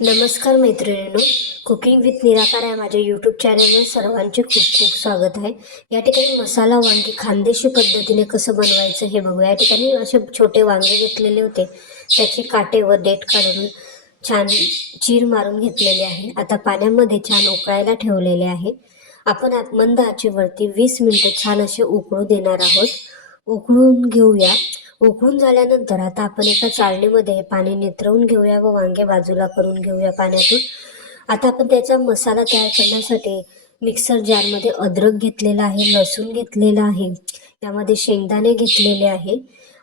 नमस्कार मैत्रिणींनो, cooking with निराकार आहे माझ्या यूट्यूब चॅनलवर सर्वांचे खूप खूप स्वागत आहे। या ठिकाणी मसाला वांगी खानदेशी पद्धतीने कसं बनवायचं हे बघूया। या ठिकाणी असे छोटे वांगे घेतलेले होते, त्याचे काटे व देठ काढून छान चीर मारून घेतलेले आहे। आता पाण्यामध्ये छान उकळायला ठेवलेले आहे। आपण मंद आचेवरती 20 मिनिटं छान असे उकळू देणार आहोत। उकळून घेऊया। उकळून झाल्यानंतर आता आपण एका चाळणीमध्ये पाणी नितरवून घेऊया व वांगे बाजूला करून घेऊया पाण्यातून। आता आपण त्याचा मसाला तयार करण्यासाठी मिक्सर जारमध्ये अद्रक घेतलेला आहे, लसूण घेतलेला आहे, त्यामध्ये शेंगदाणे घेतलेले आहे।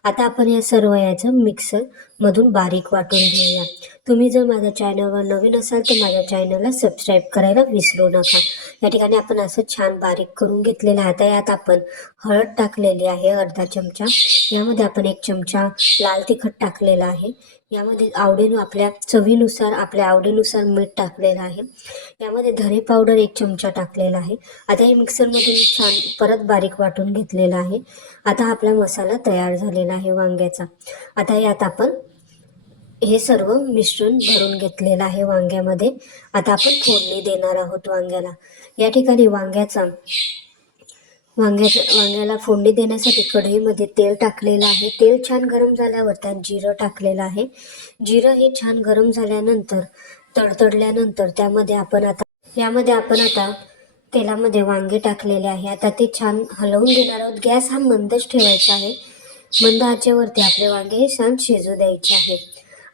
आता आपण या सर्व याचं मिक्सर मधून बारीक वाटून घेऊया। तुम्ही जर माझ्या चॅनलवर नवीन असाल तर माझ्या चॅनलला सबस्क्राईब करायला विसरू नका। या ठिकाणी आपण असं छान बारीक करून घेतलेलं आहे। आता यात आपण हळद टाकलेली आहे अर्धा चमचा, यामध्ये आपण 1 चमचा लाल तिखट टाकलेला आहे, यामध्ये आपल्या चवीनुसार आपल्या आवडीनुसार मीठ टाकलेलं आहे, यामध्ये धने पावडर 1 चमचा टाकलेला आहे। आता हे मिक्सरमधून छान परत बारीक वाटून घेतलेला आहे। आता आपला मसाला तयार झालेला आहे वांग्याचा। आता यात आपण हे सर्व मिश्रण भरून घेतलेलं आहे वांग्यामध्ये। आता आपण फोडणी देणार आहोत वांग्याला। या ठिकाणी वांग्याला फोडणी देण्यासाठी कढईमध्ये तेल टाकलेलं आहे। तेल छान गरम झाल्यावर त्यात जिरं टाकलेलं आहे। जिरं हे छान गरम झाल्यानंतर तडतडल्यानंतर यामध्ये आपण आता तेलामध्ये वांगे टाकलेले आहे। आता ते छान हलवून घेणार आहोत। गॅस हा मंदच ठेवायचा आहे। मंद आचेवरती आपले वांगे हे छान शिजू द्यायचे आहे।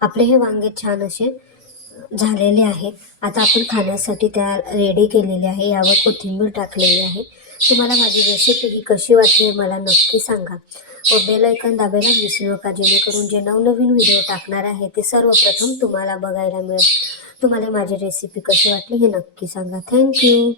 आपले हे वांगे छान असे झालेले आहे। आता आपण खाण्यासाठी त्या रेडी केलेले आहे। यावर कोथिंबीर टाकलेली आहे। तुम्हाला माझी रेसिपी ही कशी वाटली मला नक्की सांगा व बेल आयकॉन दाबायला विसरू नका, जेणेकरून जे नवनवीन व्हिडिओ टाकणार आहे ते सर्वप्रथम तुम्हाला बघायला मिळेल। तुम्हाला माझी रेसिपी कशी वाटली हे नक्की सांगा। थँक्यू।